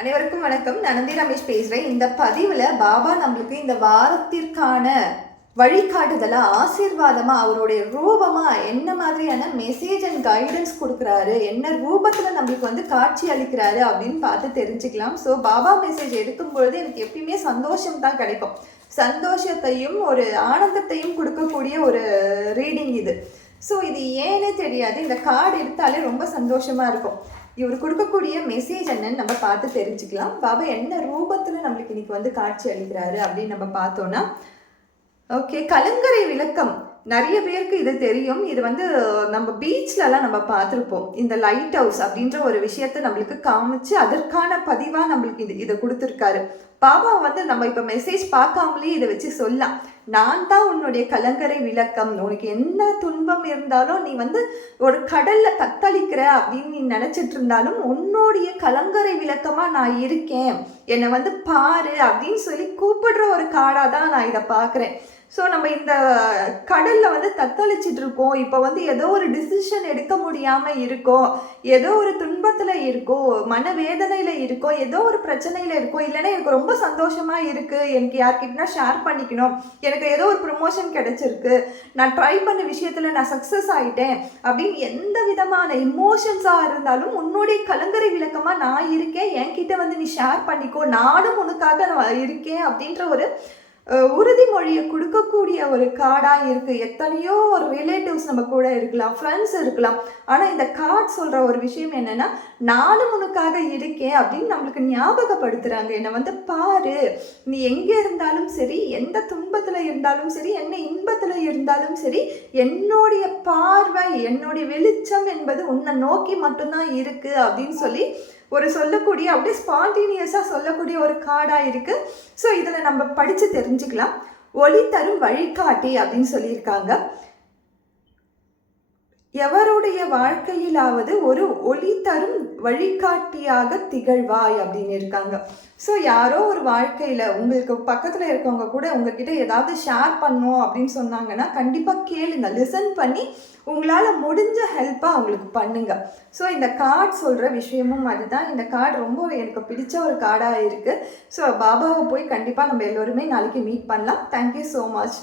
அனைவருக்கும் வணக்கம். நான் நந்தி ரமேஷ் பேசுகிறேன். இந்த பதிவில் பாபா நம்மளுக்கு இந்த வாரத்திற்கான வழிகாட்டுதலை ஆசீர்வாதமாக அவருடைய ரூபமாக என்ன மாதிரியான மெசேஜ் அண்ட் கைடன்ஸ் கொடுக்குறாரு, என்ன ரூபத்தில் நம்மளுக்கு காட்சி அளிக்கிறாரு அப்படின்னு பார்த்து தெரிஞ்சுக்கலாம். ஸோ பாபா மெசேஜ் எடுக்கும் பொழுது எனக்கு எப்பயுமே சந்தோஷம் தான் கிடைக்கும். சந்தோஷத்தையும் ஒரு ஆனந்தத்தையும் கொடுக்கக்கூடிய ஒரு ரீடிங் இது. ஸோ இது ஏன்னே தெரியாது, இந்த கார்டு எடுத்தாலே ரொம்ப சந்தோஷமாக இருக்கும். இவர் கொடுக்கக்கூடிய மெசேஜ் என்னன்னு நம்ம பார்த்து தெரிஞ்சுக்கலாம். பாபா என்ன ரூபத்தில் நம்மளுக்கு இன்னைக்கு காட்சி அளிக்கிறாரு அப்படின்னு நம்ம பார்த்தோன்னா, ஓகே, கலங்கரை விளக்கம் நிறைய பேருக்கு இது தெரியும். இது நம்ம பீச்லலாம் நம்ம பார்த்துருப்போம். இந்த லைட் ஹவுஸ் அப்படின்ற ஒரு விஷயத்த நம்மளுக்கு காமிச்சு அதற்கான பதிவாக நம்மளுக்கு இதை கொடுத்துருக்காரு. பாபா நம்ம இப்போ மெசேஜ் பார்க்காமலே இதை வச்சு சொல்லலாம், நான் தான் உன்னுடைய கலங்கரை விளக்கம். உனக்கு என்ன துன்பம் இருந்தாலும் நீ ஒரு கடல்ல தத்தளிக்கிற அப்படின்னு நீ நினைச்சிட்டு இருந்தாலும் உன்னுடைய கலங்கரை விளக்கமா நான் இருக்கேன், என்னை பாரு அப்படின்னு சொல்லி கூப்பிடுற ஒரு காடா தான் நான் இதை பார்க்குறேன். ஸோ நம்ம இந்த கடலில் தத்தளிச்சிட்டு இருக்கோம். இப்போ ஏதோ ஒரு டிசிஷன் எடுக்க முடியாமல் இருக்கோம், ஏதோ ஒரு துன்பத்தில் இருக்கோம், மனவேதனையில் இருக்கோம், ஏதோ ஒரு பிரச்சனையில் இருக்கோம், இல்லைன்னா எனக்கு ரொம்ப சந்தோஷமாக இருக்குது, எனக்கு யார்கிட்டனா ஷேர் பண்ணிக்கணும், எனக்கு ஏதோ ஒரு ப்ரொமோஷன் கிடைச்சிருக்கு, நான் ட்ரை பண்ண விஷயத்தில் நான் சக்ஸஸ் ஆகிட்டேன் அப்படின்னு எந்த விதமான இமோஷன்ஸாக இருந்தாலும் உன்னுடைய கலங்கரை விளக்கமாக நான் இருக்கேன், என்கிட்ட நீ ஷேர் பண்ணிக்கோ, நானும் உனக்காக நான் இருக்கேன் அப்படின்ற ஒரு உறுதிமொழியை கொடுக்கக்கூடிய ஒரு கார்டாக இருக்குது. எத்தனையோ ஒரு ரிலேட்டிவ்ஸ் நம்ம கூட இருக்கலாம், ஃப்ரெண்ட்ஸ் இருக்கலாம். ஆனால் இந்த கார்டு சொல்கிற ஒரு விஷயம் என்னென்னா, நானும் உனக்காக இருக்கேன் அப்படின்னு நம்மளுக்கு ஞாபகப்படுத்துகிறாங்க. என்னை பாரு, நீ எங்கே இருந்தாலும் சரி, எந்த துன்பத்தில் இருந்தாலும் சரி, என்ன இன்பத்தில் இருந்தாலும் சரி, என்னுடைய பார்வை, என்னுடைய வெளிச்சம் என்பது உன்னை நோக்கி மட்டும்தான் இருக்குது அப்படின்னு சொல்லி ஒரு சொல்லக்கூடிய, அப்படியே ஸ்பான்டேனியஸாக சொல்லக்கூடிய ஒரு கார்டாக இருக்குது. ஸோ இதில் நம்ம படித்து தெரிஞ்சுக்கலாம். ஒளி தரும் வழிகாட்டி அப்படின்னு சொல்லியிருக்காங்க. எவருடைய வாழ்க்கையிலாவது ஒரு ஒளி தரும் வழிகாட்டியாக திகழ்வாய் அப்படின்னு இருக்காங்க. ஸோ யாரோ ஒரு வாழ்க்கையில் உங்களுக்கு பக்கத்தில் இருக்கவங்க கூட உங்ககிட்ட ஏதாவது ஷேர் பண்ணோம் அப்படின்னு சொன்னாங்கன்னா கண்டிப்பாக கேளுங்க, லிசன் பண்ணி உங்களால் முடிஞ்ச ஹெல்ப்பாக அவங்களுக்கு பண்ணுங்க. ஸோ இந்த கார்டு சொல்கிற விஷயமும் அதுதான். இந்த கார்டு ரொம்ப எனக்கு பிடிச்ச ஒரு கார்டாக இருக்குது. ஸோ பாபாவை போய் கண்டிப்பாக நம்ம எல்லோருமே நாளைக்கு மீட் பண்ணலாம். Thank you so much.